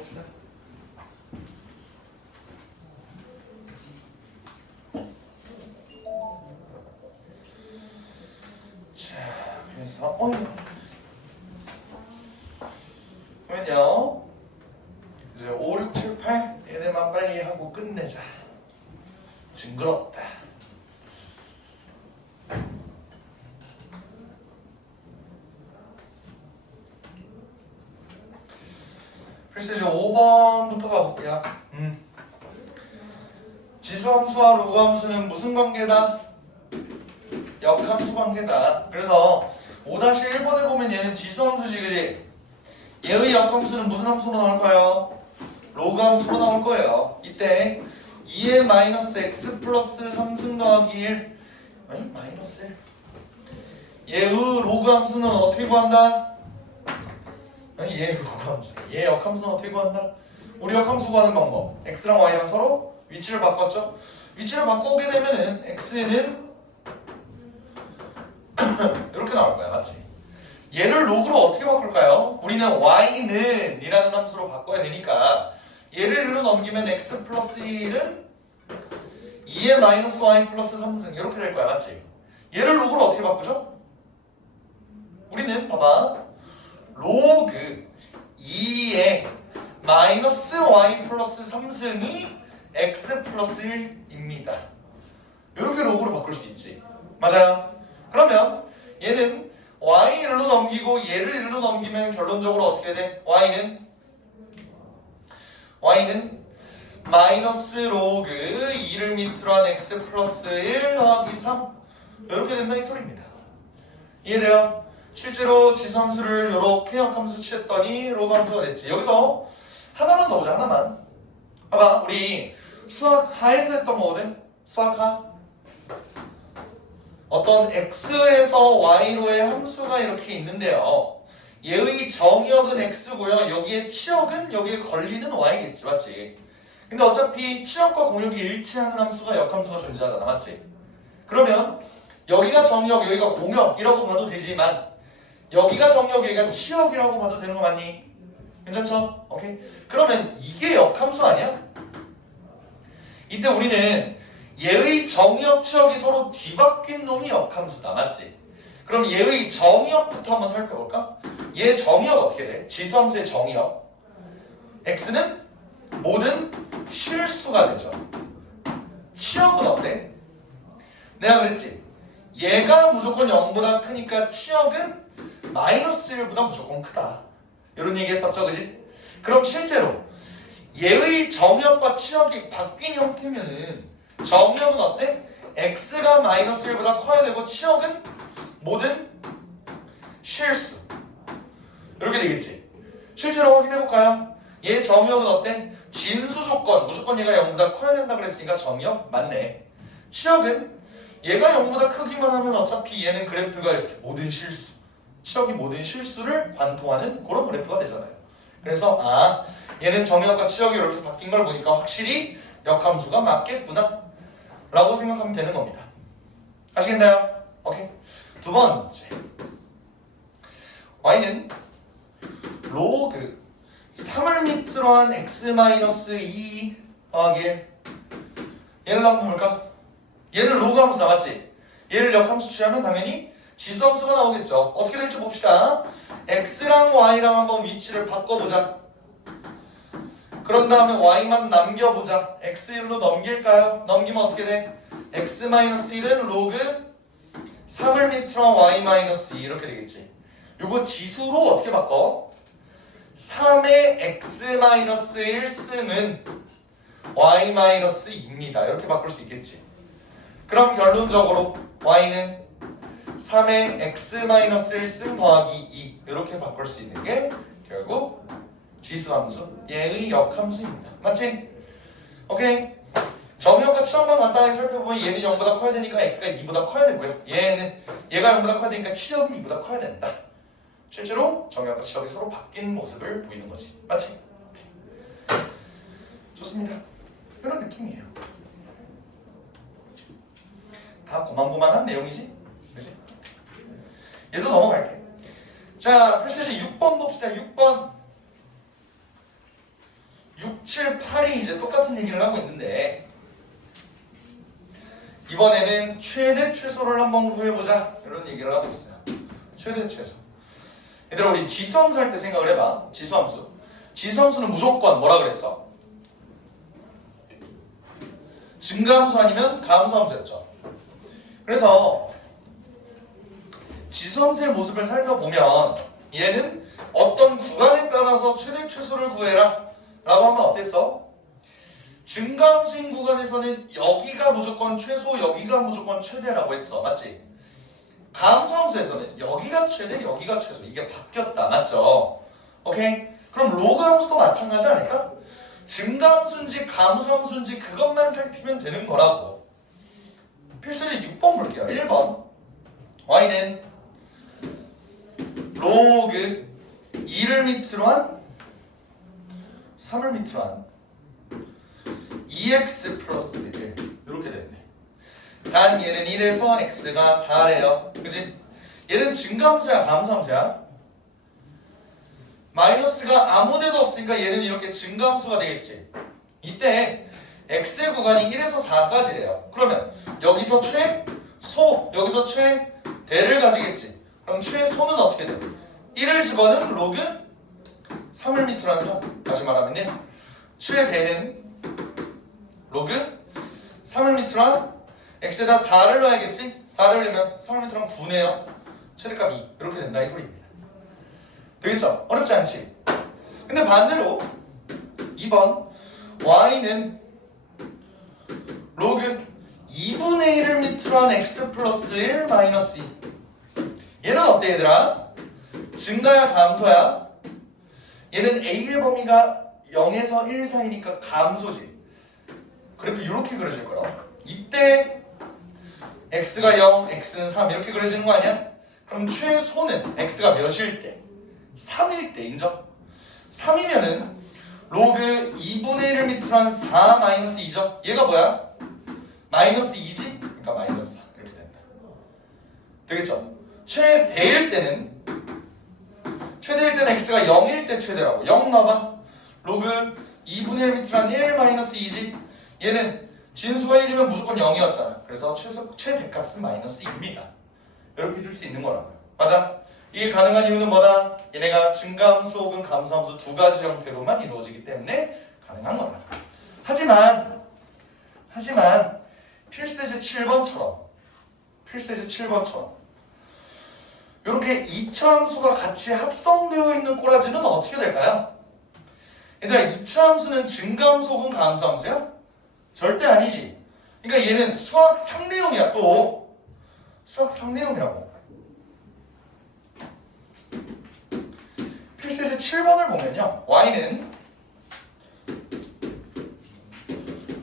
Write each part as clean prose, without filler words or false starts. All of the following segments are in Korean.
봅시다. 자, 그래서 그러면요 이제 5, 6, 7, 8 얘네만 빨리 하고 끝내자. 징그럽다. 글쎄 이제 5번부터 가볼게요. 지수함수와 로그함수는 무슨 관계다? 역함수 관계다. 그래서 5-1번에 보면 얘는 지수함수지, 그지? 얘의 역함수는 무슨 함수로 나올까요? 로그함수로 나올 거예요. 이때 2의 마이너스 x 플러스 3승 더하기 1 아니 마이너스 1 얘의 로그함수는 어떻게 구한다? 아니 얘의 로그함수 얘의 역함수는 어떻게 구한다? 우리 역함수 구하는 방법 x랑 y랑 서로 위치를 바꿨죠? 위치를 바꿔오게 되면은 x는 이렇게 나올 거야, 맞지? 얘를 로그로 어떻게 바꿀까요? 우리는 y는 이라는 함수로 바꿔야 되니까 얘를 위로 넘기면 x 플러스 1은 2의 마이너스 y 플러스 3승 이렇게 될 거야, 맞지? 얘를 로그로 어떻게 바꾸죠? 우리는 봐봐 로그 2의 마이너스 y 플러스 3승이 x 플러스 1입니다. 이렇게 로그로 바꿀 수 있지. 맞아요? 그러면 얘는 y를 1로 넘기고 얘를 1로 넘기면 결론적으로 어떻게 돼? y는 마이너스 로그 2를 밑으로 한 x 플러스 1 더하기 3 이렇게 된다 이 소리입니다. 이해돼요? 실제로 지수함수를 이렇게 역함수 취했더니 로그 함수가 됐지. 여기서 하나만 넣어보자. 하나만. 봐봐 우리 수학하에서 했던 거거든. 수학하 어떤 x에서 y로의 함수가 이렇게 있는데요. 얘의 정역은 x고요. 여기에 치역은 여기에 걸리는 y겠지. 맞지? 근데 어차피 치역과 공역이 일치하는 함수가 역함수가 존재하잖아. 맞지? 그러면 여기가 정역, 여기가 공역이라고 봐도 되지만 여기가 정역, 여기가 치역이라고 봐도 되는 거 맞니? 괜찮죠? 오케이? 그러면 이게 역함수 아니야? 이때 우리는 얘의 정역, 치역이 서로 뒤바뀐 놈이 역함수다. 맞지? 그럼 얘의 정역부터 한번 살펴볼까? 얘 정역 어떻게 돼? 지수함수의 정역 x는 모든 실수가 되죠. 치역은 어때? 내가 그랬지? 얘가 무조건 0보다 크니까 치역은 마이너스 1보다 무조건 크다. 이런 얘기 했었죠, 그지? 그럼 실제로 얘의 정역과 치역이 바뀐 형태면은 정역은 어때? x가 마이너스 1보다 커야 되고 치역은 모든 실수 이렇게 되겠지. 실제로 확인해볼까요? 얘 정역은 어때? 진수 조건 무조건 얘가 0보다 커야 된다 그랬으니까 정역 맞네. 치역은 얘가 0보다 크기만 하면 어차피 얘는 그래프가 이렇게 모든 실수 치역이 모든 실수를 관통하는 그런 그래프가 되잖아요. 그래서 얘는 정역과 치역이 이렇게 바뀐 걸 보니까 확실히 역함수가 맞겠구나 라고 생각하면 되는 겁니다. 아시겠나요? 오케이. 두 번째 y는 로그 3을 밑으로 한 x-2 더하기 1 얘를 한번 볼까? 얘를 로그 함수 나왔지? 얘를 역함수 취하면 당연히 지수함수가 나오겠죠. 어떻게 될지 봅시다. x랑 y랑 한번 위치를 바꿔보자. 그런 다음에 y만 남겨보자. x1로 넘길까요? 넘기면 어떻게 돼? x-1은 로그 3을 밑으로 한 y-2 이렇게 되겠지. 요거 지수로 어떻게 바꿔? 3의 x-1 승은 y-2입니다. 이렇게 바꿀 수 있겠지. 그럼 결론적으로 y는 3의 x-1 승 더하기 2 이렇게 바꿀 수 있는 게 결국 지수함수, 얘의 역함수입니다. 맞지? 오케이? 정역과 치역만 간단하게 살펴보면 얘는 0보다 커야 되니까 x가 2보다 커야 되고요. 얘가 0보다 커야 되니까 치역이 2보다 커야 된다. 실제로 정역과 치역이 서로 바뀐 모습을 보이는 거지. 맞지? 오케이. 좋습니다. 이런 느낌이에요. 다 고만고만한 내용이지? 그치? 얘도 넘어갈게. 자, 패시지 6번 봅시다. 6번. 6, 7, 8이 이제 똑같은 얘기를 하고 있는데 이번에는 최대 최소를 한번 구해보자 이런 얘기를 하고 있어요. 최대 최소. 얘들아 우리 지수함수 할 때 생각을 해봐. 지수함수. 지수함수는 무조건 뭐라 그랬어? 증가함수 아니면 가함수함수였죠. 그래서 지수함수의 모습을 살펴보면 얘는 어떤 구간에 따라서 최대 최소를 구해라 라고 하면 어땠어? 증가함수인 구간에서는 여기가 무조건 최소, 여기가 무조건 최대라고 했어. 맞지? 가함수함수에서는 여기가 최대, 여기가 최소. 이게 바뀌었다. 맞죠? 오케이? 그럼 로그함수도 마찬가지 아닐까? 증가함수인지 가함수함수인지 그것만 살피면 되는 거라고. 필수제 6번 볼게요. 1번 y는 로그 2를 밑으로 한 3을 밑으로 한 2x 플러스 1 이렇게 됐네. 단 얘는 1에서 x가 4래요. 그지? 얘는 증가함수야 가함수함수야? 마이너스가 아무 데도 없으니까 얘는 이렇게 증가함수가 되겠지. 이때 x의 구간이 1에서 4까지래요. 그러면 여기서 최소, 여기서 최대를 가지겠지. 그럼 최소는 어떻게 돼? 1을 집어넣은 로그 3을 밑으로 한 3. 다시 말하면요. 최대는 로그 3을 밑으로 한 x에다 4를 넣어야겠지? 4를 넣으면 3을 밑으로 한 9네요. 최대값 2. 이렇게 된다 이 소리입니다. 되겠죠? 어렵지 않지? 근데 반대로 2번 y는 로그 2분의 1을 밑으로 한 x 플러스 1 마이너스 2. 얘는 어때 얘들아? 증가야 감소야? 얘는 a의 범위가 0에서 1 사이니까 감소지. 그래프 이렇게 그려질 거라고. 이때 x가 0, x는 3 이렇게 그려지는 거 아니야? 그럼 최소는 x가 몇일 때? 3일 때 인정? 3이면은 로그 2분의 1을 밑으로 한 4 마이너스 2죠? 얘가 뭐야? 마이너스 2지? 그러니까 마이너스 4 이렇게 된다. 되겠죠? 최대일 때는 x가 0일 때 최대라고. 0 넣어봐. 로그 2분의 1 밑으로 한 1 마이너스 2지? 얘는 진수가 1이면 무조건 0이었잖아. 그래서 최대값은 마이너스 2입니다. 이렇게 줄 수 있는 거라고요. 맞아? 이게 가능한 이유는 뭐다? 얘네가 증가함수 혹은 감소함수 두 가지 형태로만 이루어지기 때문에 가능한 거다. 하지만 필세제 7번처럼 이렇게 2차 함수가 같이 합성되어 있는 꼬라지는 어떻게 될까요? 얘들아 2차 함수는 증가함수 혹은 감소함수야? 절대 아니지. 그러니까 얘는 수학 상내용이야. 또 수학 상내용이라고. 필세제 7번을 보면요. y는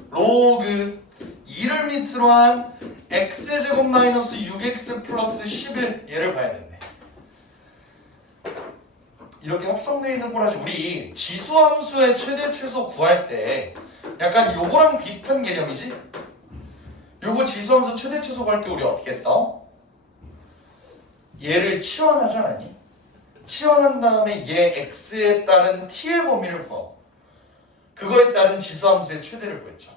로그 2를 밑으로 한 x제곱 마이너스 6x 플러스 11 얘를 봐야 된대. 이렇게 합성되어 있는 꼬라지. 우리 지수함수의 최대 최소 구할 때 약간 요거랑 비슷한 개념이지? 요거 지수함수 최대 최소 구할 때 우리 어떻게 했어? 얘를 치환하지 않았니? 치환한 다음에 얘 x에 따른 t의 범위를 구하고 그거에 따른 지수함수의 최대를 구했죠.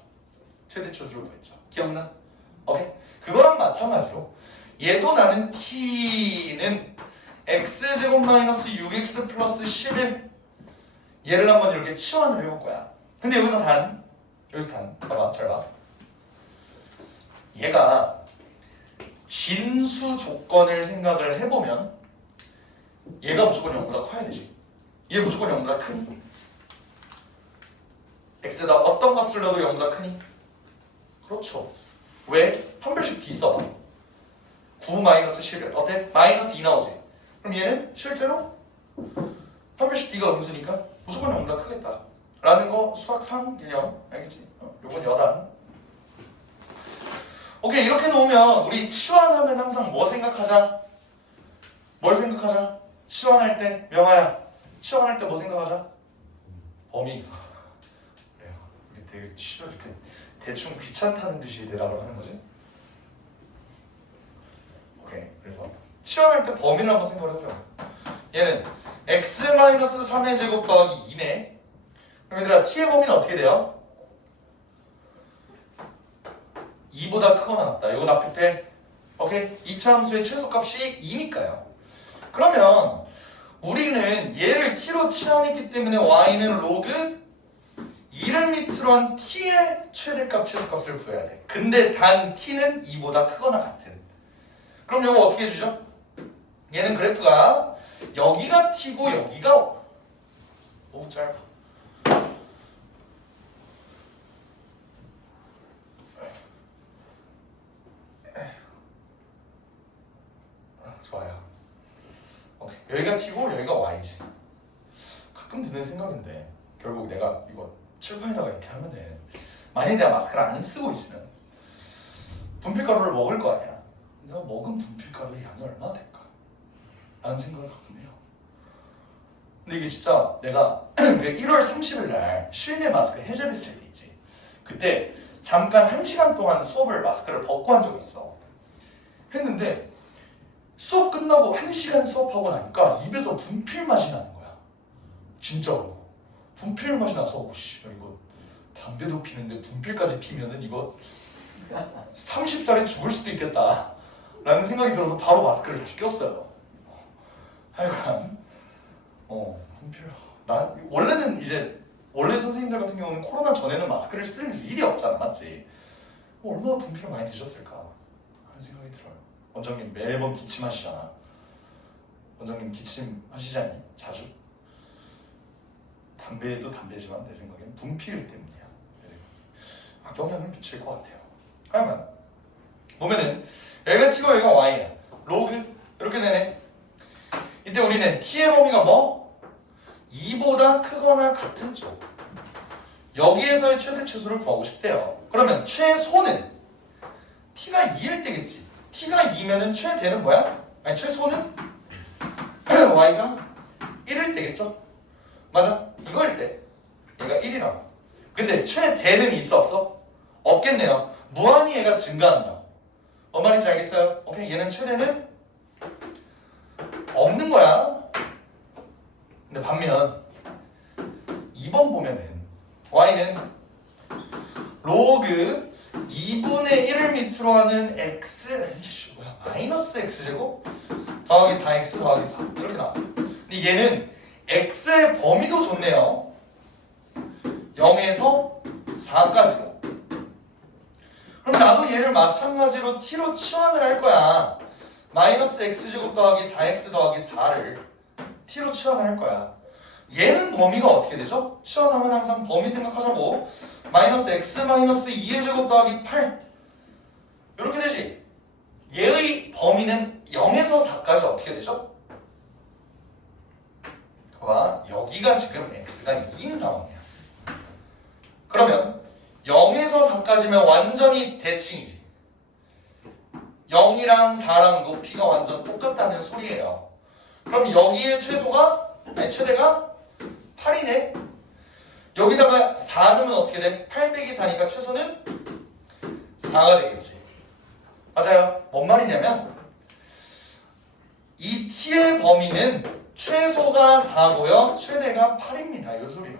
최대 최소를 구했죠. 기억나? 오케이? 그거랑 마찬가지로 얘도 나는 t는 x제곱 마이너스 6x 플러스 11 얘를 한번 이렇게 치환을 해볼 거야. 근데 여기서 단 봐봐 잘 봐. 얘가 진수 조건을 생각을 해보면 얘가 무조건 0보다 커야 되지. 얘 무조건 0보다 크니? x에다 어떤 값을 넣어도 0보다 크니? 그렇죠. 왜? 한 별씩 d 써봐. 9 마이너스 11 어때? 마이너스 2 나오지. 그럼 얘는 실제로 한 별씩 d가 음수니까 무조건 0보다 크겠다 라는 거 수학상 개념 알겠지? 요건 여담. 오케이 이렇게 놓으면 우리 치환하면 항상 뭐 생각하자? 뭘 생각하자? 치환할 때 명아야 치환할 때 뭐 생각하자? 범위. 그래요. 우리 되게 싫어 이렇게 대충 귀찮다는 듯이 대답을 하는 거지. 오케이 그래서 치환할 때 범위를 한번 생각을 해보자. 얘는 x-3의 제곱 더하기 2네. 그럼 얘들아 t의 범위는 어떻게 돼요? 2보다 크거나 같다. 이거 납득 돼? 오케이? 2차 함수의 최소값이 2니까요. 그러면 우리는 얘를 t로 치환했기 때문에 y는 로그 2를 밑으로 한 t의 최대값 최소값을 구해야 돼. 근데 단 t는 2보다 크거나 같은. 그럼 이거 어떻게 해주죠? 얘는 그래프가 여기가 t고 여기가 오 짧아. 좋아요. 오케이. 여기가 t고 여기가 y지. 가끔 드는 생각인데 결국 내가 이거 칠판에다가 이렇게 하면은 만약에 내가 마스크를 안 쓰고 있으면 분필가루를 먹을 거 아니야. 내가 먹은 분필가루의 양이 얼마나 될까? 라는 생각을 가끔 해요. 근데 이게 진짜 내가 1월 30일 날 실내 마스크 해제됐을 때 있지. 그때 잠깐 1시간 동안 수업을 마스크를 벗고 한 적이 있어. 했는데 수업 끝나고 1시간 수업하고 나니까 입에서 분필 맛이 나는 거야. 진짜로. 분필 맛이 나서 씨, 이거 담배도 피는데 분필까지 피면은 이거 30살에 죽을 수도 있겠다 라는 생각이 들어서 바로 마스크를 꼈어요. 하여간 분필 난 원래는 이제 원래 선생님들 같은 경우는 코로나 전에는 마스크를 쓸 일이 없잖아. 맞지? 얼마나 분필을 많이 드셨을까 하는 생각이 들어요. 원장님 매번 기침하시잖아. 원장님 기침하시지 않니? 자주? 담배도 담배지만 내 생각에는 분필 때문이야. 악영향을 미칠 것 같아요. 하여간 보면은 여기가 t고 여기가 y야. 로그 이렇게 되네. 이때 우리는 t의 범위가 뭐? 2보다 크거나 같은 쪽. 여기에서의 최대 최소를 구하고 싶대요. 그러면 최소는 t가 2일 때겠지. t가 2면은 최대는 뭐야? 아니 최소는 y가 1일 때겠죠? 맞아? 이거일 때 얘가 1이라고. 근데 최대는 있어 없어? 없겠네요. 무한히 얘가 증가한다. 뭔 말인지 알겠어요? 오케이, 얘는 최대는 없는 거야. 근데 반면 2번 보면은 y는 로그 2분의 1을 밑으로 하는 x 뭐야 마이너스 x제곱 더하기 4x 더하기 4 이렇게 나왔어. 근데 얘는 x의 범위도 좋네요. 0에서 4까지고. 그럼 나도 얘를 마찬가지로 t로 치환을 할 거야. 마이너스 x제곱 더하기 4x 더하기 4를 t로 치환을 할 거야. 얘는 범위가 어떻게 되죠? 치환하면 항상 범위 생각하자고. 마이너스 x 마이너스 2의 제곱 더하기 8 이렇게 되지. 얘의 범위는 0에서 4까지 어떻게 되죠? 와, 여기가 지금 x가 2인 상황이야. 그러면 0에서 4까지면 완전히 대칭이지. 0이랑 4랑 높이가 완전 똑같다는 소리예요. 그럼 여기의 최대가 8이네. 여기다가 4 넣으면 어떻게 돼? 8 빼기 4니까 최소는 4가 되겠지. 맞아요. 뭔 말이냐면 이 t의 범위는 최소가 4고요. 최대가 8입니다. 이 소리로.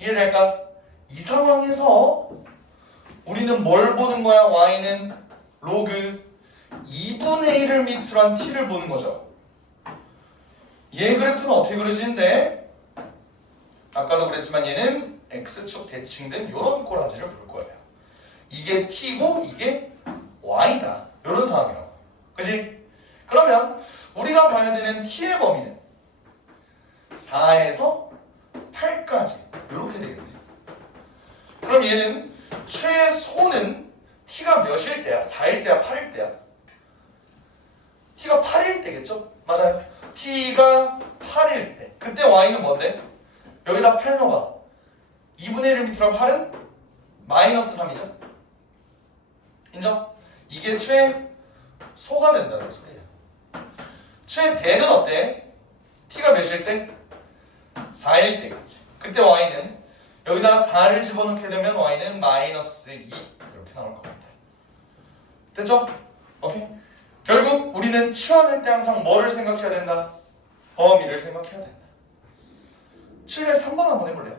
이해될까? 이 상황에서 우리는 뭘 보는 거야? y는 로그 2분의 1을 밑으로 한 t를 보는 거죠. 얘 그래프는 어떻게 그려지는데? 아까도 그랬지만 얘는 x축 대칭된 이런 꼬라지를 볼 거예요. 이게 t고 이게 y다. 이런 상황이라고. 그지? 그러면 우리가 봐야 되는 t의 범위는 4에서 8까지 이렇게 되겠네요. 그럼 얘는 최소는 t가 몇일 때야? 4일 때야? 8일 때야? t가 8일 때겠죠? 맞아요. t가 8일 때. 그때 y는 뭔데? 여기다 8 넣어봐. 2분의 1을 밑으로 하면 8은 마이너스 3이죠? 인정? 이게 최소가 된다는 소리예요. 최대는 어때? t가 몇일 때? 4일 때겠지. 그때 y는 여기다 4를 집어넣게 되면 y는 마이너스 2 이렇게 나올 겁니다. 됐죠? 오케이? 결국 우리는 치환할 때 항상 뭐를 생각해야 된다? 범위를 생각해야 된다. 7-3번 한번 해볼래요?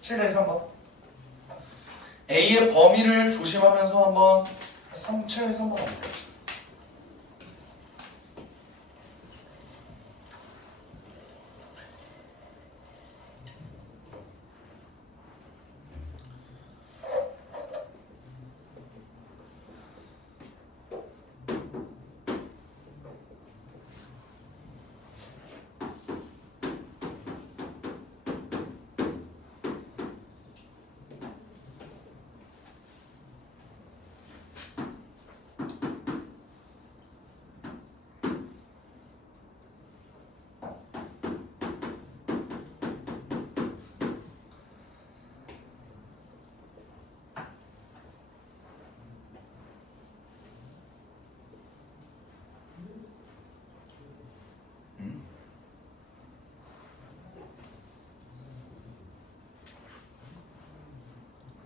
7-3번. A의 범위를 조심하면서 한번 7-3번 한번 해보죠.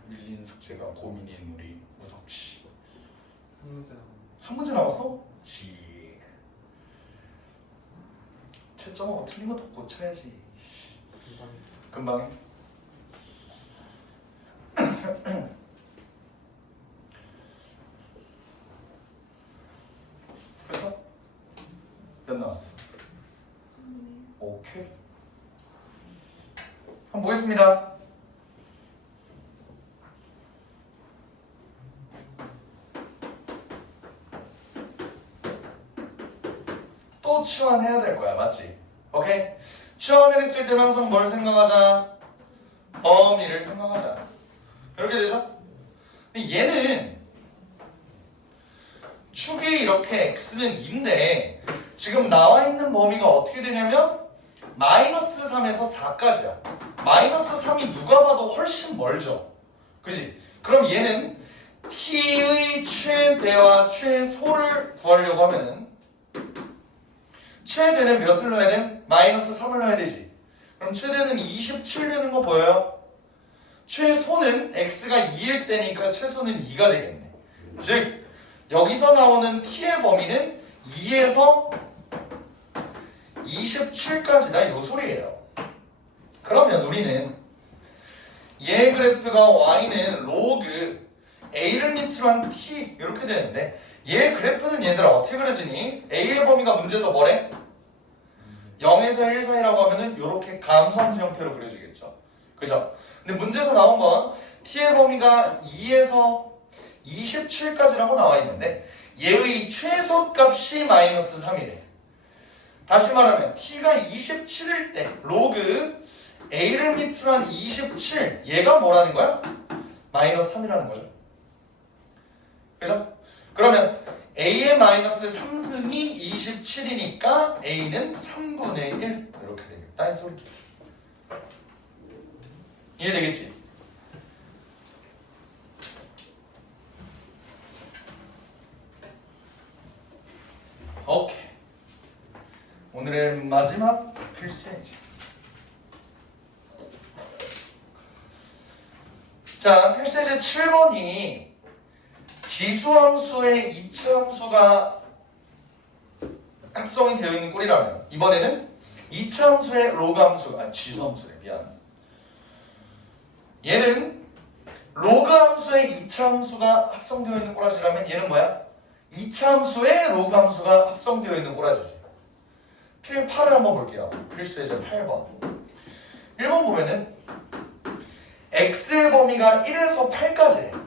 밀린 숙제가 고민인 우리 우석씨. 한 문제 남았어? 지. 채점하고 틀린 것도 고쳐야지. 금방에. 그래서 몇 나왔어? 오케이. 한번 보겠습니다. 또 치환해야 될 거야, 맞지? 오케이? 치환을 했을 때는 항상 뭘 생각하자? 범위를 생각하자. 이렇게 되죠? 근데 얘는 축이 이렇게 x는 2인데 지금 나와 있는 범위가 어떻게 되냐면 -3에서 4까지야. -3이 누가 봐도 훨씬 멀죠. 그지? 그럼 얘는 t의 최대와 최소를 구하려고 하면은 최대는 몇을 넣어야 돼? -3을 넣어야 되지. 그럼 최대는 27 되는 거 보여요? 최소는 x가 2일 때니까 최소는 2가 되겠네. 즉 여기서 나오는 t의 범위는 2에서 27까지다 이 소리예요. 그러면 우리는 얘 그래프가 y는 로그 a를 밑으로 한 t 이렇게 되는데 얘 그래프는 얘들아 어떻게 그려지니? a의 범위가 문제에서 뭐래? 0에서 1 사이라고 하면은 이렇게 감소함수 형태로 그려지겠죠. 그죠? 근데 문제에서 나온 건 t의 범위가 2에서 27까지라고 나와 있는데 얘의 최소값이 -3이래. 다시 말하면 t가 27일 때 로그 a를 밑으로 한 27 얘가 뭐라는 거야? -3이라는 거죠. 그죠? 그러면 a의 -3승이 27이니까 a는 3분의 1 이렇게 되겠다 이 소리. 이해되겠지? 오케이. 오늘의 마지막 필수이지. 자, 필수제 7번이 지수함수의 이차함수가 합성이 되어 있는 꼴이라면 이번에는 이차함수의 로그함수, 지수함수래 미안. 얘는 로그함수의 이차함수가 합성되어 있는 꼬라지라면 얘는 뭐야? 이차함수의 로그함수가 합성되어 있는 꼬라지지. 필 8을 한번 볼게요. 필수예제 8번. 1번 보면은 x의 범위가 1에서 8까지.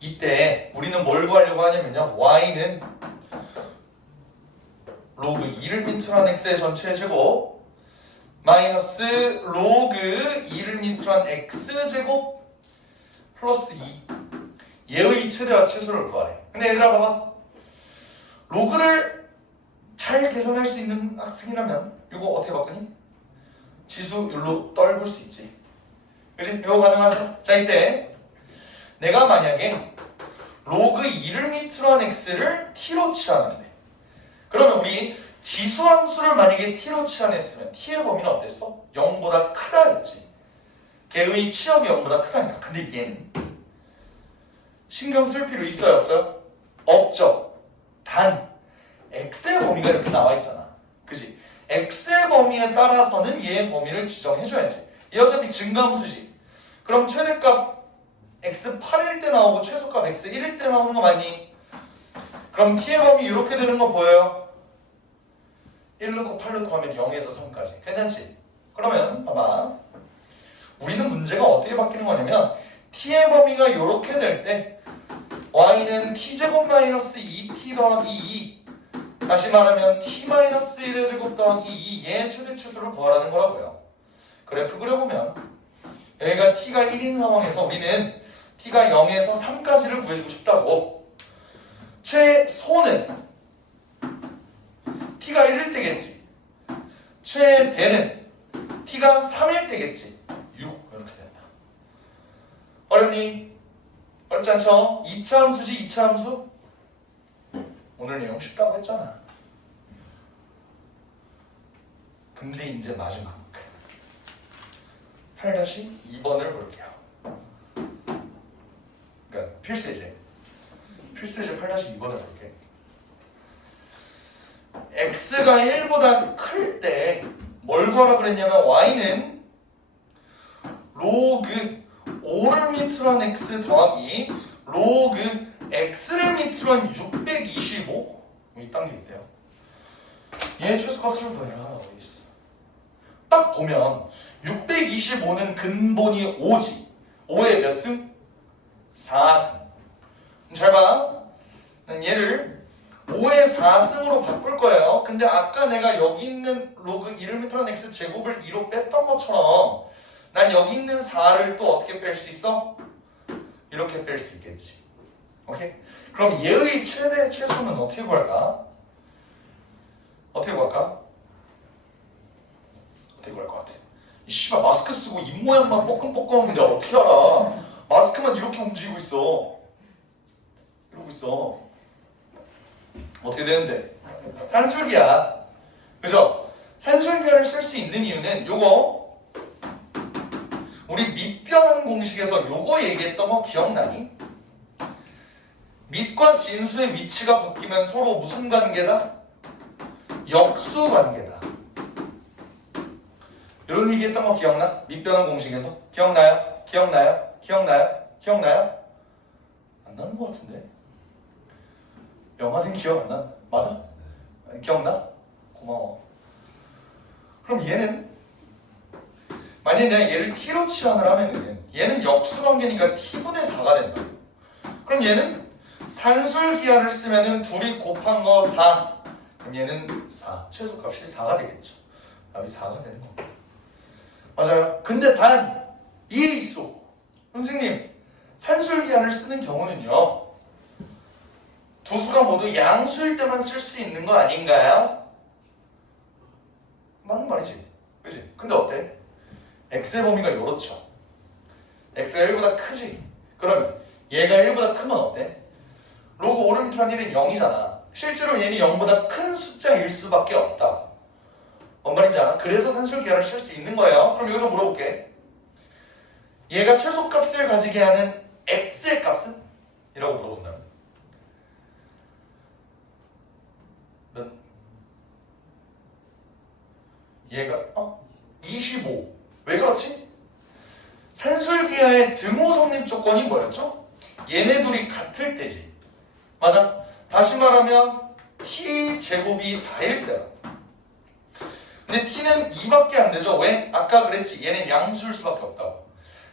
이때 우리는 뭘 구하려고 하냐면요. y는 로그 2를 밑으로 한 x의 전체 제곱 마이너스 로그 2를 밑으로 한 x제곱 플러스 2 얘의 최대와 최소를 구하래. 근데 얘들아 봐봐. 로그를 잘 계산할 수 있는 학생이라면 이거 어떻게 바꾸니? 지수율로 떨굴 수 있지. 그치? 이거 가능하죠? 자 이때 내가 만약에 로그 2를 밑으로 한 x를 t로 치환한대. 그러면 우리 지수함수를 만약에 t로 치환했으면 t의 범위는 어땠어? 0보다 크다겠지. 걔의 치역이 0보다 크다니까. 근데 얘는 신경 쓸 필요 있어요? 없어요? 없죠. 단 x의 범위가 이렇게 나와 있잖아. 그지? x의 범위에 따라서는 얘의 범위를 지정해줘야지. 얘 어차피 증가함수지. 그럼 최대값 x 8일 때 나오고 최소값 x 1일 때 나오는 거 맞니? 그럼 t의 범위 이렇게 되는 거 보여요? 1 넣고 8 넣고 하면 0에서 3까지. 괜찮지? 그러면 봐봐. 우리는 문제가 어떻게 바뀌는 거냐면 t의 범위가 이렇게 될 때 y는 t제곱 마이너스 2t 더하기 2, 다시 말하면 t 마이너스 1의 제곱 더하기 2, 얘의 최대 최소를 구하라는 거라고요. 그래프 그려보면 여기가 t가 1인 상황에서 우리는 t가 0에서 3까지를 구해주고 싶다고. 최소는 t가 1일 때겠지. 최대는 t가 3일 때겠지. 6 이렇게 된다. 어렵니? 어렵지 않죠? 2차 함수지. 2차 함수. 오늘 내용 쉽다고 했잖아. 근데 이제 마지막 8-2번을 볼게요. 그러니까 필수예제 8-2번을 볼게. x가 1보다 클 때 뭘 구하라 그랬냐면 y는 로그 5를 밑으로 한 x 더하기 로그 x를 밑으로 한 625 이딴 게 있대요. 얘 최소값을 구해라 하고 있어. 딱 보면 625는 근본이 5지. 5의 몇 승? 4승. 잘 봐. 난 얘를 5의 4승으로 바꿀 거예요. 근데 아까 내가 여기 있는 로그 1을 밑으로 한 x 제곱을 2로 뺐던 것처럼 난 여기 있는 4를 또 어떻게 뺄 수 있어? 이렇게 뺄 수 있겠지. 오케이? 그럼 얘의 최대 최소는 어떻게 구할까? 어떻게 구할까? 어떻게 구할 것 같아? 이 씨발 마스크 쓰고 입 모양만 뻐끔뻐끔하면 내가 어떻게 알아? 마스크만 이렇게 움직이고 있어. 이러고 있어. 어떻게 되는데? 산술기야. 그죠? 산술기하를 쓸 수 있는 이유는 요거 우리 밑변환 공식에서 요거 얘기했던 거 기억나니? 밑과 진수의 위치가 바뀌면 서로 무슨 관계다? 역수 관계다. 이런 얘기했던 거 기억나? 밑변환 공식에서? 기억나요? 기억나요? 기억나요? 기억나요? 안 나는 것 같은데? 영화는 기억 안 나? 맞아? 기억나? 고마워. 그럼 얘는 만약에 내가 얘를 t로 치환을 하면은 얘는 역수관계니까 t분의 4가 된다. 그럼 얘는 산술기하를 쓰면은 둘이 곱한 거 4. 그럼 얘는 4. 최소값이 4가 되겠죠. 답이 4가 되는 겁니다. 맞아요. 근데 단 이해 있어. 선생님, 산술기하를 쓰는 경우는요. 두 수가 모두 양수일 때만 쓸 수 있는 거 아닌가요? 맞는 말이지. 그치? 근데 어때? x의 범위가 요렇죠. x가 1보다 크지? 그러면 얘가 1보다 크면 어때? 로그 5를 밑으로 한 1은 0이잖아. 실제로 얘는 0보다 큰 숫자일 수밖에 없다. 뭔 말인지 알아? 그래서 산술기하를 쓸 수 있는 거예요. 그럼 여기서 물어볼게. 얘가 최소값을 가지게 하는 x의 값은? 이라고 물어본다면 얘가 25. 왜 그렇지? 산술기하의 등호 성립 조건이 뭐였죠? 얘네 둘이 같을 때지. 맞아? 다시 말하면 t 제곱이 4일 때야. 근데 t는 2밖에 안 되죠. 왜? 아까 그랬지. 얘는 양수일 수밖에 없다고.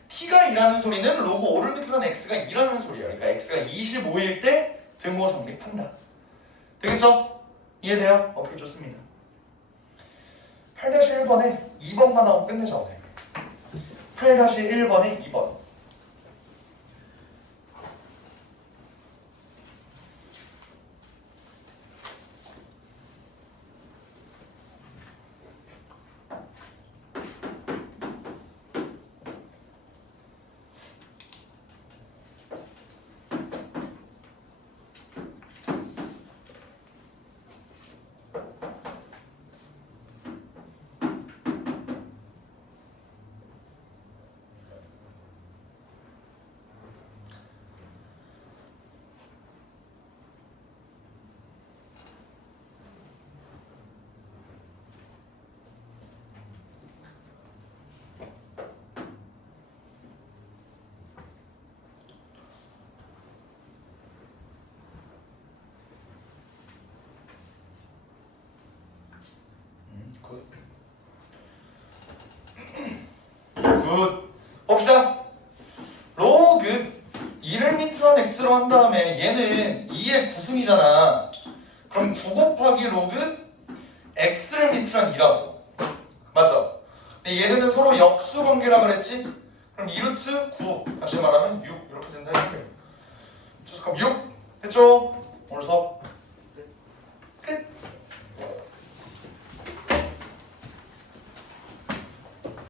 t가 2라는 소리는 로그 5를 밑으로 한 x가 2라는 소리야. 그러니까 x가 25일 때 등호 성립한다. 되겠죠? 이해돼요? 오케이, 좋습니다. 8-1번에 2번만 하고 끝내자 오늘. 8-1번에 2번. 2를 밑으로 한 x로 한 다음에 얘는 2의 구승이잖아. 그럼 9 곱하기 로그 x를 밑으로 한 2라고. 맞죠? 근데 얘네는 서로 역수 관계라 그랬지? 그럼 2루트 9 다시 말하면 6 이렇게 된다 이거예요. 그럼 6 됐죠? 오늘 수업